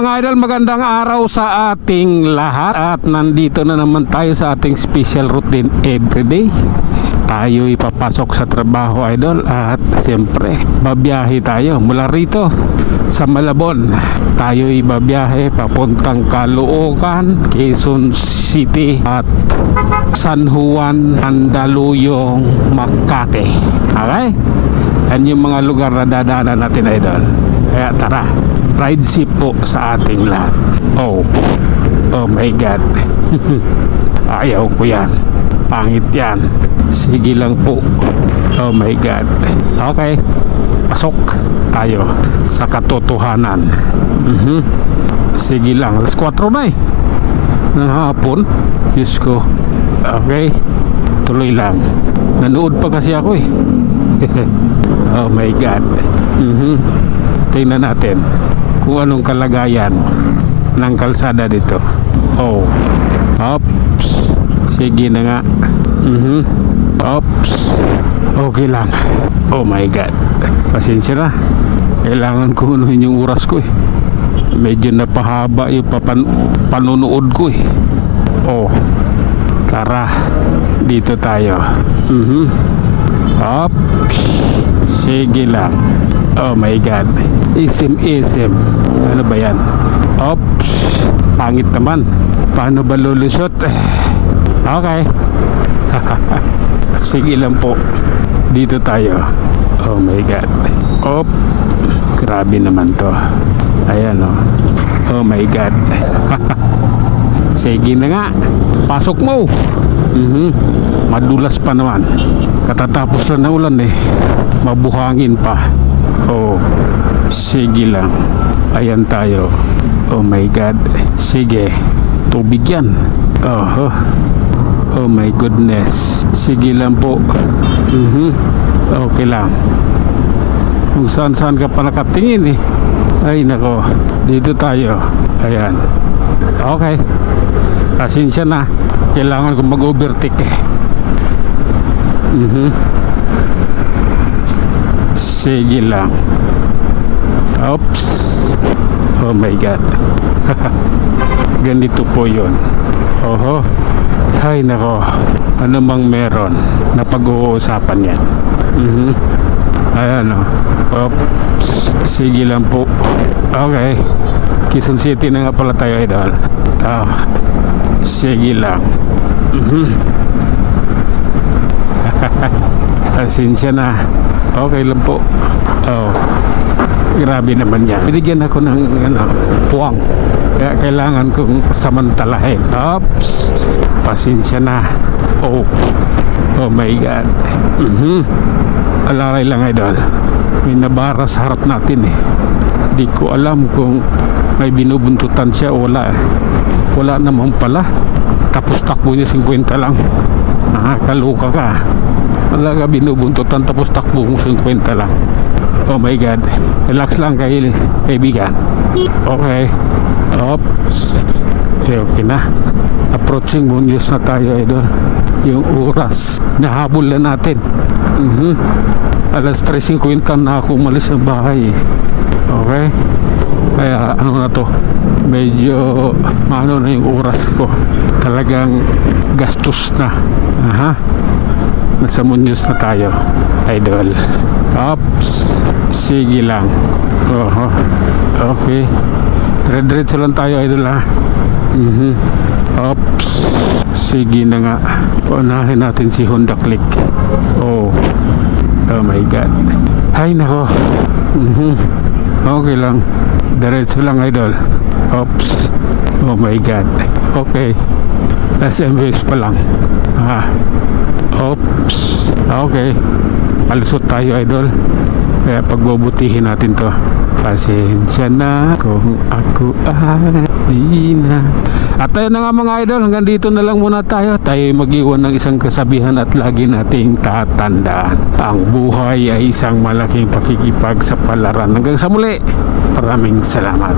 mga idol, magandang araw sa ating lahat. At nandito na naman tayo sa ating special routine everyday. Tayo ipapasok sa trabaho, idol. At siyempre, babiyahe tayo mula rito sa Malabon. Tayo ibabiyahe papuntang Caloocan, Quezon City at San Juan, Mandaluyong, Makati. Okay? Yan yung mga lugar na dadaanan natin, idol. Kaya tara, ride safe po sa ating lahat. Oh my God. Ayaw ko yan. Pangit yan. Sige lang po. Oh my God. Okay, pasok tayo sa katotohanan. Sige lang, alas 4 na ng hapon. Diyos ko. Okay, tuloy lang. Nanood pa kasi ako Oh my God. Tingnan natin kung anong kalagayan ng kalsada dito. Oops. Sige na nga. Oops. Okay lang. Oh my God. Pasensya na. Kailangan ko unuhin yung oras ko Medyo napahaba yung panunood ko Tara. Dito tayo. Oops. Sige lang. Oh my God. Isim. Ano ba yan? Oops. Pangit naman. Paano ba lulusot? Okay. Sige lang po. Dito tayo. Oh my God. Grabe naman to. Ayan Oh my God. Sige na nga. Pasok mo. Madulas pa naman. Katatapos lang na ulan Mabuhangin pa. Sige lang. Ayan tayo. Oh my God. Sige. Tubig yan. Oh my goodness. Sige lang po. Okay lang. Kung saan ka pa nakatingin Ay nako. Dito tayo. Ayan. Okay. Pasensya na. Kailangan ko mag-overtake Sige lang. Oops. Oh my God. Ganito po yun. Ay nako. Ano mang meron na pag-uusapan yan. Ayan Oops. Sige lang po. Okay. Quezon City na nga pala tayo, idol. Sige lang. Pasensya na. Okay lang po. Grabe naman yan. Binigyan ako ng puwang. Kaya kailangan kong samantalahin. Oops. Pasensya na. Oh my God. Alaray lang, idol. May nabara sa harap natin Di ko alam kung may binubuntutan siya o wala Wala naman pala. Tapos takbo niya 50 lang. Kaloka ka. Wala ka binubuntutan tapos takbo mo 50 lang. Oh my God. Relax lang kaibigan. Okay. Oops. Okay na. Approaching Muñoz na tayo, idol. Yung oras nahabol na natin. Alas 3:50 na ako umalis ng bahay Okay. Kaya ano na to, medyo na yung oras ko. Talagang gastos na. Nasa Muñoz na tayo, idol. Oops. Sige lang. Okay. Diretso lang tayo, idol Oops. Sige na nga. Unahin natin si Honda Click. Oh my God. Ay nako. Okay lang. Diretso lang, idol. Oops. Oh my God. Okay. SMS pa lang. Oops. Okay. Palusot tayo, idol. Kaya pagbubutihin natin to. Pasensya na kung ako di na. At tayo na nga, mga idol. Hanggang dito na lang muna tayo. Tayo mag-iwan ng isang kasabihan at lagi nating tatandaan. Ang buhay ay isang malaking pakikipagsapalaran. Hanggang sa muli. Maraming salamat.